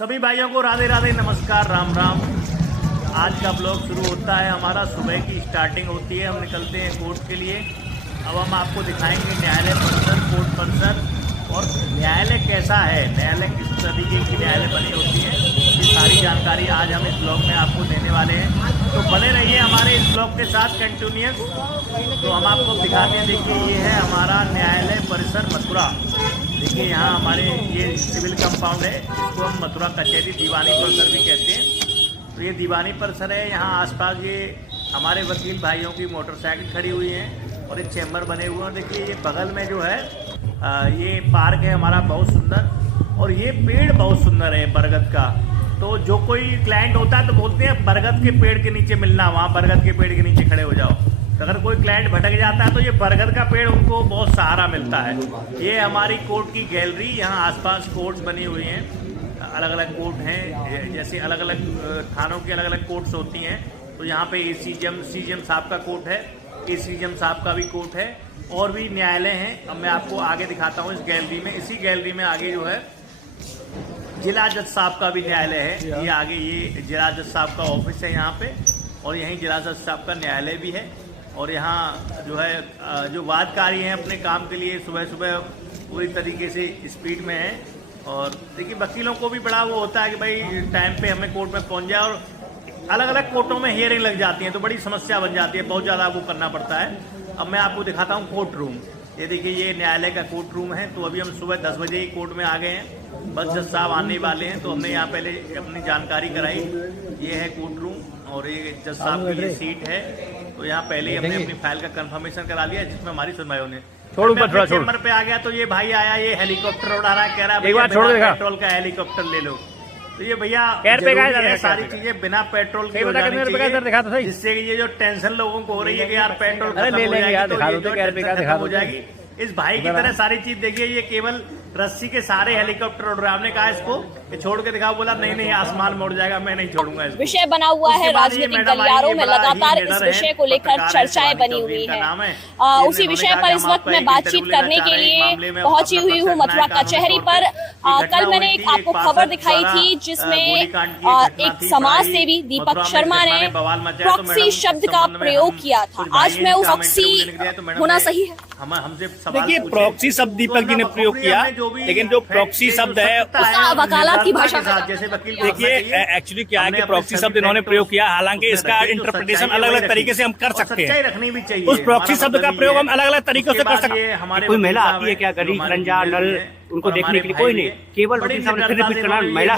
सभी भाइयों को राधे राधे, नमस्कार, राम राम। आज का ब्लॉग शुरू होता है हमारा। सुबह की स्टार्टिंग होती है, हम निकलते हैं कोर्ट के लिए। अब हम आपको दिखाएंगे न्यायालय परिसर, कोर्ट परिसर और न्यायालय कैसा है, न्यायालय किस तरीके की न्यायालय बनी होती है, ये सारी जानकारी आज हम इस ब्लॉग में आपको देने वाले हैं। तो बने रहिए हमारे इस ब्लॉग के साथ कंटिन्यूअस। तो हम आपको दिखाते हैं, देखिए ये है हमारा न्यायालय परिसर मथुरा। देखिए यहाँ हमारे ये सिविल कंपाउंड है, इसको हम मथुरा कचहरी दीवानी परिसर भी कहते हैं। तो ये दीवानी परिसर है। यहाँ आसपास ये हमारे वकील भाइयों की मोटरसाइकिल खड़ी हुई हैं और एक चैम्बर बने हुए हैं। देखिए ये बगल में जो है ये पार्क है हमारा, बहुत सुंदर। और ये पेड़ बहुत सुंदर है बरगद का। तो जो कोई क्लाइंट होता है तो बोलते हैं बरगद के पेड़ के नीचे मिलना, वहाँ बरगद के पेड़ के नीचे खड़े हो जाओ। तो अगर कोई क्लाइंट भटक जाता है तो ये बरगद का पेड़ उनको बहुत सहारा मिलता है। ये हमारी कोर्ट की गैलरी, यहाँ आसपास कोर्ट्स बनी हुई हैं, अलग अलग कोर्ट हैं, जैसे अलग अलग थानों की अलग अलग कोर्ट्स होती हैं। तो यहाँ पे सीजीएम साहब का कोर्ट है, सीजीएम साहब का भी कोर्ट है, और भी न्यायालय हैं। अब मैं आपको आगे दिखाता हूँ इस गैलरी में। इसी गैलरी में आगे जो है जिला जज साहब का भी न्यायालय है। ये आगे ये जिला जज साहब का ऑफिस है यहाँ पे, और यहीं जिला जज साहब का न्यायालय भी है। और यहाँ जो है जो वादकारी हैं अपने काम के लिए सुबह सुबह पूरी तरीके से स्पीड में है। और देखिए वकीलों को भी बड़ा वो होता है कि भाई टाइम पे हमें कोर्ट में पहुँच जाए। और अलग अलग कोर्टों में हियरिंग लग जाती है तो बड़ी समस्या बन जाती है, बहुत ज़्यादा वो करना पड़ता है। अब मैं आपको दिखाता हूँ कोर्ट रूम। ये देखिए ये न्यायालय का कोर्ट रूम है। तो अभी हम सुबह 10 बजे ही कोर्ट में आ गए हैं, बस जज साहब आने वाले हैं। तो हमने यहाँ पहले अपनी जानकारी कराई। ये है कोर्ट रूम और ये जज साहब की ये सीट है। तो यहाँ पहले ही हमने अपनी फाइल का कंफर्मेशन करा लिया, जिसमें हमारी सुनवाई होने। चैम्बर पे आ गया तो ये भाई आया, ये हेलीकॉप्टर उड़ा रहा है, कह रहा है पेट्रोल का हेलीकॉप्टर ले लो। तो ये भैया सारी चीजें बिना पेट्रोल के हो जानी चाहिए, जिससे कि ये जो टेंशन लोगों को हो रही है कि यार पेट्रोल खत्म हो जाएगी, इस भाई की तरह सारी चीज देखिए। ये केवल रस्सी के सारे हेलीकॉप्टर उड़ रहे हैं। हमने कहा इसको छोड़ के दिखाओ, बोला नहीं नहीं आसमान में उड़ जाएगा, मैं नहीं छोड़ूंगा इसको। विषय बना हुआ है राजनीतिक गलियारों में, लगातार इस विषय को लेकर चर्चाएं बनी हुई है। उसी विषय पर इस वक्त मैं बातचीत करने के लिए पहुंची हुई हूँ मथुरा कचहरी पर। कल मैंने एक आपको खबर दिखाई थी जिसमें एक समाज सेवी दीपक शर्मा ने प्रॉक्सी शब्द का प्रयोग किया था। आज मैं उस प्रॉक्सी होना सही है, देखिए प्रॉक्सी शब्द दीपक जी ने प्रयोग किया, लेकिन जो प्रॉक्सी शब्द है उसका वकालत की भाषा देखिए एक्चुअली क्या है कि प्रॉक्सी शब्द इन्होंने प्रयोग किया। हालांकि इसका इंटरप्रिटेशन अलग अलग तरीके से हम कर सकते हैं। उस प्रॉक्सी शब्द का प्रयोग हम अलग अलग तरीकों से कर सकते हैं। कोई महिला आती है क्या, गरीब रंजा नल, उनको देखने के लिए कोई नहीं, केवल वकील साहब ने फिर रिपीट करना महिला